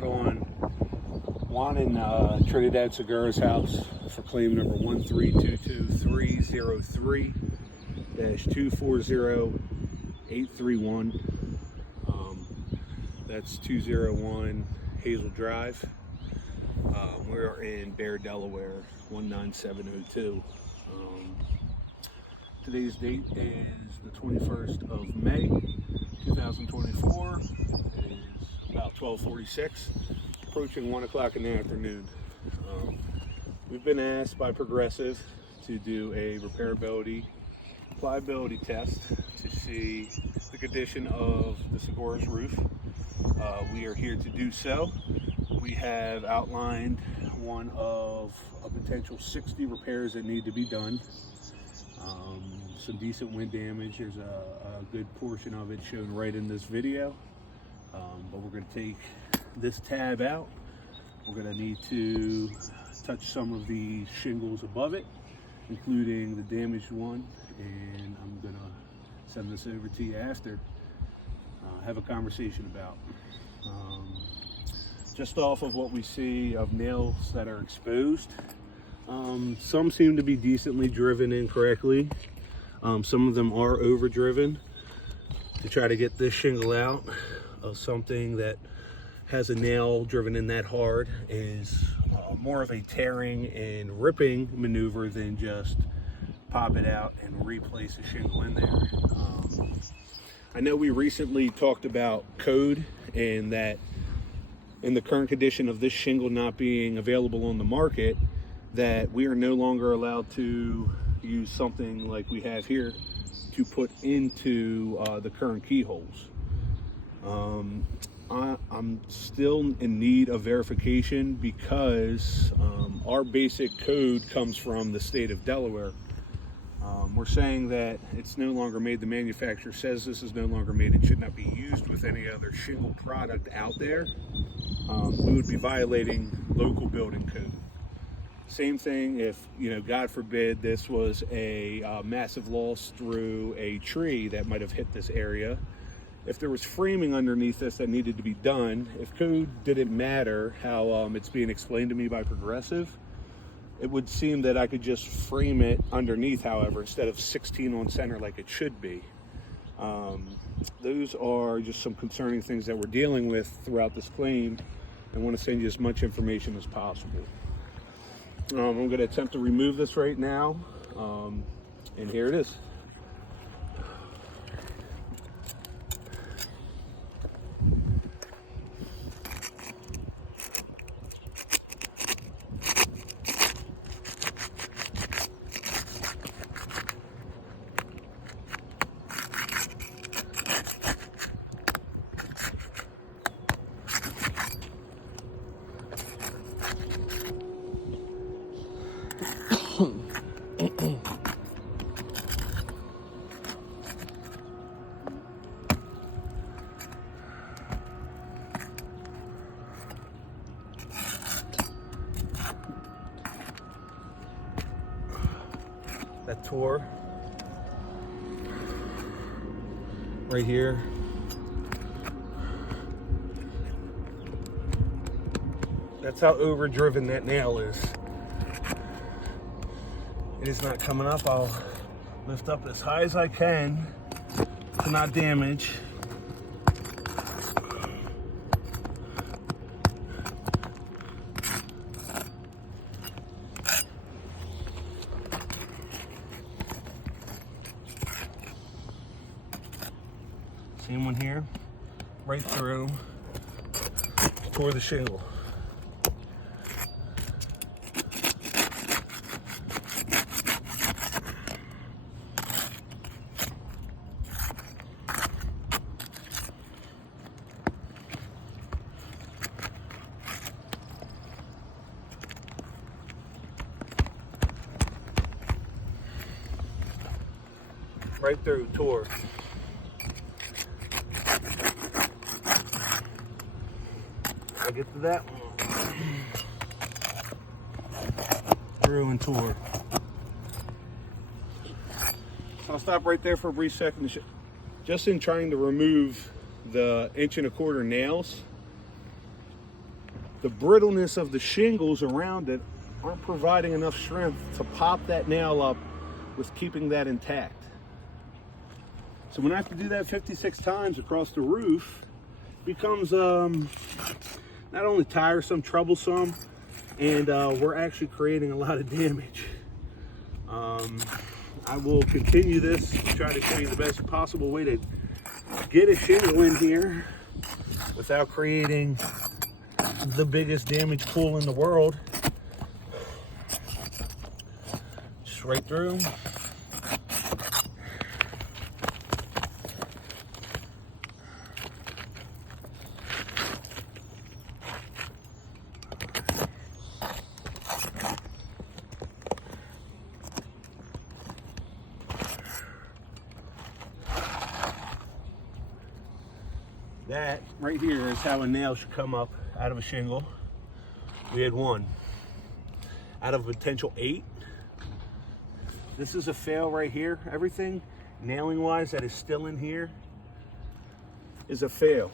out on Juan in Trinidad Segura's house for claim number 1322303-240831. That's 201 Hazel Drive. We're in Bear, Delaware, 19702. Today's date is the 21st of May, 2024. It is about 12:46, approaching 1 o'clock in the afternoon. We've been asked by Progressive to do a repairability, pliability test to see the condition of the Segura's roof. We are here to do so. We have outlined one of a potential 60 repairs that need to be done. Some decent wind damage. There's a good portion of it shown right in this video. But we're going to take this tab out. We're going to need to touch some of the shingles above it, including the damaged one, and I'm going to send this over to you after. Have a conversation about. Just off of what we see of nails that are exposed, some seem to be decently driven incorrectly. Some of them are overdriven to try to get this shingle out of something that has a nail driven in that hard is more of a tearing and ripping maneuver than just pop it out and replace a shingle in there. I know we recently talked about code and that in the current condition of this shingle not being available on the market, that we are no longer allowed to use something like we have here to put into the current keyholes. I'm still in need of verification because our basic code comes from the state of Delaware. We're saying that it's no longer made, the manufacturer says this is no longer made and should not be used with any other shingle product out there. We would be violating local building code. Same thing if, God forbid, this was a massive loss through a tree that might have hit this area. If there was framing underneath this that needed to be done, if code didn't matter how it's being explained to me by Progressive, it would seem that I could just frame it underneath, however, instead of 16 on center like it should be. Those are just some concerning things that we're dealing with throughout this claim. I want to send you as much information as possible. I'm going to attempt to remove this right now, and here it is. That tore right here. That's how overdriven that nail is. It is not coming up. I'll lift up as high as I can to not damage. Same one here, right through, tore the shingle. Right through, tore. I'll get to that one. Through and tore. So I'll stop right there for a brief second. Just in trying to remove the 1 1/4 nails, the brittleness of the shingles around it aren't providing enough strength to pop that nail up with keeping that intact. So when I have to do that 56 times across the roof, it becomes not only tiresome, troublesome, and we're actually creating a lot of damage. I will continue this, try to show you the best possible way to get a shingle in here without creating the biggest damage pool in the world. Just right through. That right here is how a nail should come up out of a shingle. We had one out of a potential 8. This is a fail right here. Everything nailing wise that is still in here is a fail.